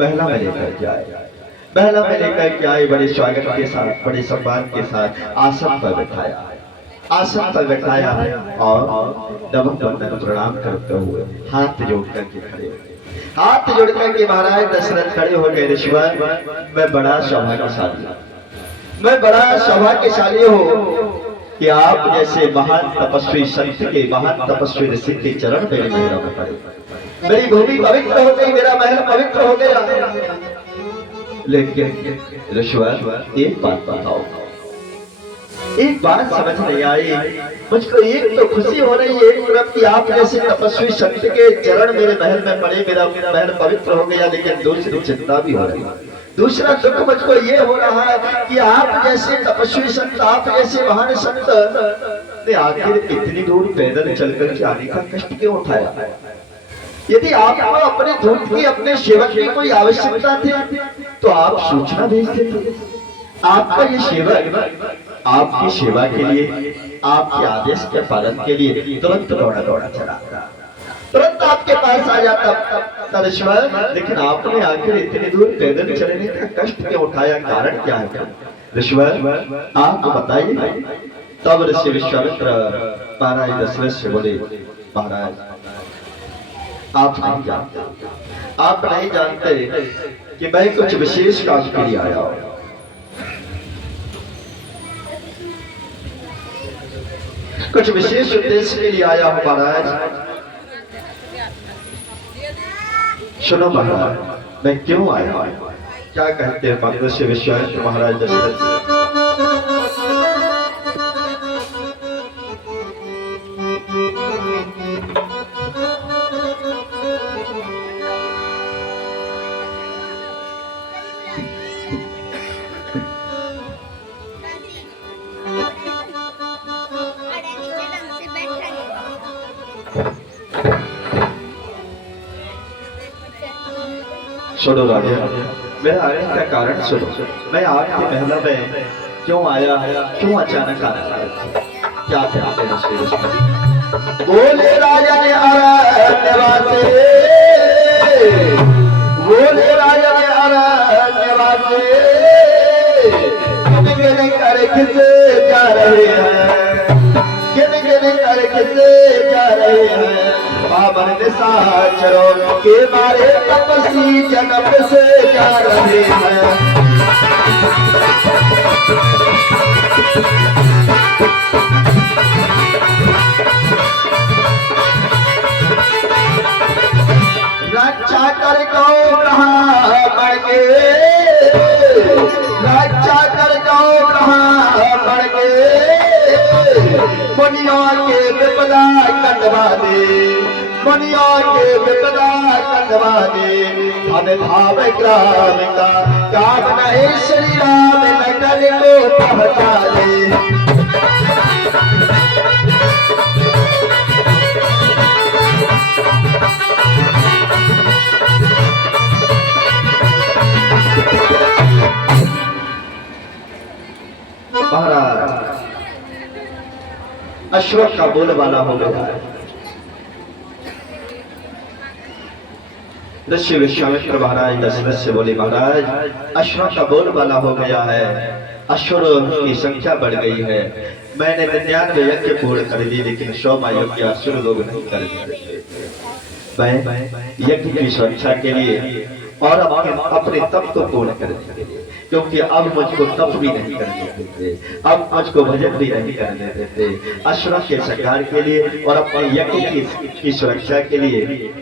महला में लेकर के आए। महला में लेकर के आए, बड़े स्वागत के साथ, बड़े सम्मान के साथ आसन पर बैठाया। आसन पर बैठाया और नमन वंदन प्रणाम करते हुए हाथ जोड़ करके खड़े हुए। हाथ जोड़ करके महाराज दशरथ खड़े हो गए। ऋषिवर, मैं बड़ा सौभाग्यशाली, मैं बड़ा सौभाग्यशाली हूँ कि आप जैसे महान तपस्वी संत के, महान तपस्वी ऋषि के चरण मेरे महल में पड़े। मेरी भूमि पवित्र हो गई, मेरा महल पवित्र हो गया। लेकिन ऋषिवर, एक बात बताओ, एक बात समझ नहीं आई मुझको। एक तो खुशी हो रही है एक तरफ कि आप जैसे तपस्वी संत के चरण मेरे महल में पड़े, मेरा महल पवित्र हो गया, लेकिन दूसरी चिंता भी हो रही है। दूसरा दुख मुझको ये हो रहा है कि आप जैसे तपस्वी संत, आप जैसे महान संत ने आखिर इतनी दूर पैदल चलकर के आने का कष्ट क्यों उठाया? यदि आपको अपने दूत की, अपने सेवक की कोई आवश्यकता थी तो आप सूचना भेज देते। आपका ये सेवक आपकी सेवा के लिए, आपके आदेश के पालन के लिए तुरंत दौड़ा चला, तुरंत आपके पास आ जाता ऋषिवर। लेकिन आपने आखिर इतनी दूर पैदल चलने का कष्ट क्यों उठाया? कारण क्या है ऋषिवर, आप बताइए। तब ऋषि विश्वामित्र महाराज दशरथ से बोले, महाराज आप नहीं जानते, आप नहीं जानते कि मैं कुछ विशेष काम के लिए आया हूं। कुछ विशेष उद्देश्य के लिए आया हूं महाराज। सुनो महाराज, मैं क्यों आया हूं? क्या कहते हैं ऋषि विश्वामित्र महाराज दशरथ से? सुनो राजा, मेरा आने का कारण सुनो। मैं आपके महल में क्यों आया, क्यों अचानक आया, क्या कहते हैं श्री विष्णु? बोले राजा ने अरण्यवासी, बोले राजा ने अरण्यवासी, किन किन कर किसे जा रहे हैं, किन किन कर किसे जा रहे हैं। पावन निशाचरों के मारे तपस्वी जन्म से जा रहे हैं। रक्षा कर गौ ब्राह्मण के, रक्षा कर गौ ब्राह्मण के, मुनियों के विपदा कटवा दे, मुनियों के विपदा कटवा दे। हमें भाव ग्राम का काम नहीं, श्री राम नगर को पहुंचा दे। महाराज अश्वत्थ का बोलबाला हो गया है। ऋषि विश्वामित्र महाराज दशरथ से बोले, महाराज अश्वों का बोलबाला हो गया है, अश्वों की संख्या बढ़ गई है। मैंने 99 यज्ञ पूर्ण कर दी, लेकिन 100 यज्ञ असुर लोग नहीं कर देते। मैं यज्ञ की सुरक्षा के लिए और अपने तप को पूर्ण करने के लिए, क्योंकि अब मुझको तप भी नहीं करने देते, अब मुझको भजन भी नहीं करने देते। अश्वों के संहार के लिए और अपने यज्ञ की सुरक्षा के लिए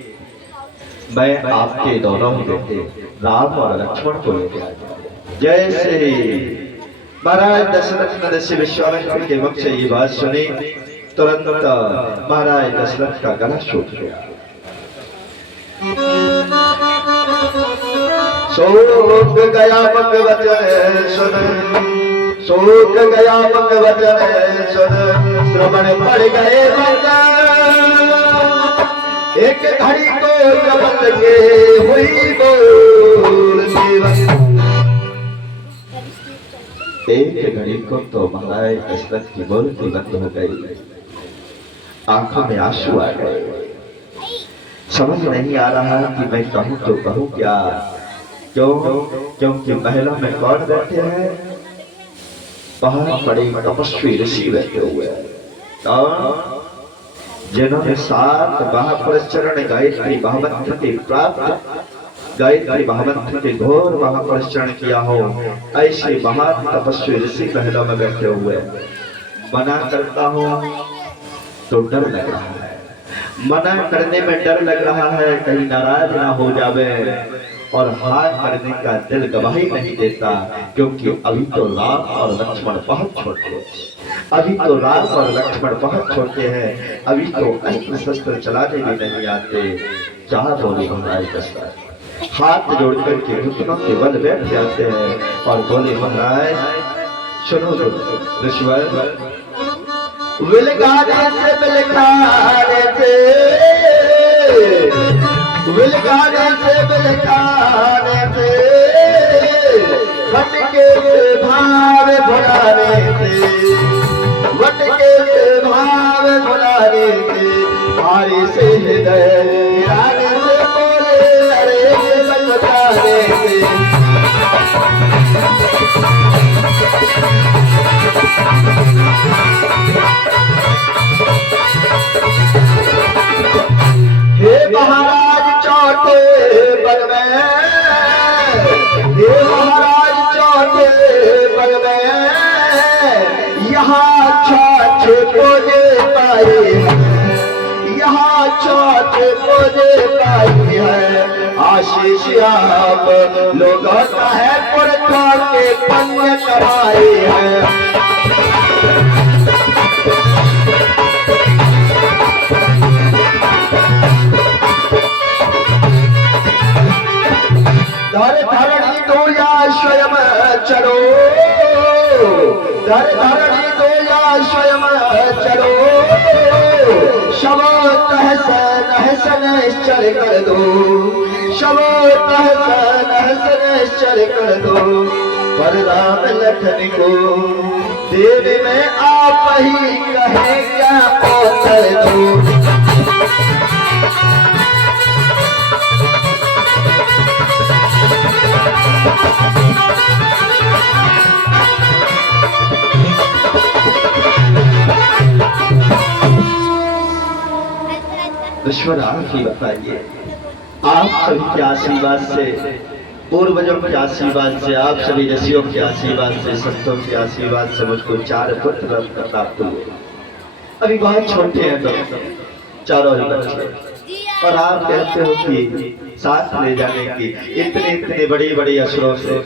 मैं आपके दोनों ही बेटे राम और लक्ष्मण को लेकर आया। जय श्री महाराज दशरथ ने ऋषि विश्वामित्र के मुख से ये बात सुनी, तुरंत महाराज दशरथ का गला सूख गया। सूख गया मग वचन सुन, सूख गया मग वचन सुन, श्रवण पड़ गए एक घड़ी को जबत के हुई बोल जीवन। एक घड़ी को तो महाराज दशरथ की बोलती बंद हो गई, आंखों में आंसू आ गए। समझ नहीं आ रहा कि मैं कहूं तो कहूं क्या, क्यों? क्योंकि महलों में कौन बैठे हैं? बहुत बड़े तपस्वी ऋषि बैठे हुए हैं और जिन्होंने 7 महापुरुषचरण गायत्री महामंत्र के प्राप्त गायत्री महामंत्र के घोर महापुरुषचरण किया हो, ऐसे महान तपस्वी ऋषि महलों में बैठे हुए। मना करता हूं तो डर लग रहा है, मना करने में डर लग रहा है कहीं नाराज ना हो जावे, और हार करने का दिल गवाही नहीं देता, क्योंकि अभी तो राम और लक्ष्मण बहुत छोटे हैं, अभी तो राम और लक्ष्मण बहुत छोटे हैं, अभी तो अस्त्र शस्त्र चलाने भी नहीं आते। क्या बोले महाराज दशरथ? हाथ जोड़ करके घुटनों के बल बैठ जाते हैं और बोले महाराज सुनो ऋषिवर, विलगाने से विलगाने से विलगाने से विलगाने से वटके से भाव भुलाने से वटके से भाव भुलाने से भारी से हृदय गिराने से बोले अरे बचाने से। हे महाराज चौथे पग में, हे महाराज चौथे पग में, यहाँ छाछे पोजे पाए हैं, यहाँ छाछे पोजे पाए हैं। आशीष आप लोगों का है पुरखा के पुण्य कमाए हैं। धर धरणी दो या स्वयं चलो, धर धरणी दो या स्वयं चलो, शवो तहस निश्चल कर दो, शवो तहस निश्चल कर दो। पर राम लखन को देव में आप ही कहे क्या पौधर दो। ईश्वर आप ही बताइए, आप सभी के आशीर्वाद से, पूर्वजों के आशीर्वाद से, आप सभी ऋषियों के आशीर्वाद से, संतों के आशीर्वाद से मुझको 4 पुत्र प्राप्त हुए। अभी बहुत छोटे हैं तो चारों ही बच्चे, और आप कहते हो कि साथ ले जाने की इतने बड़ी असुरों से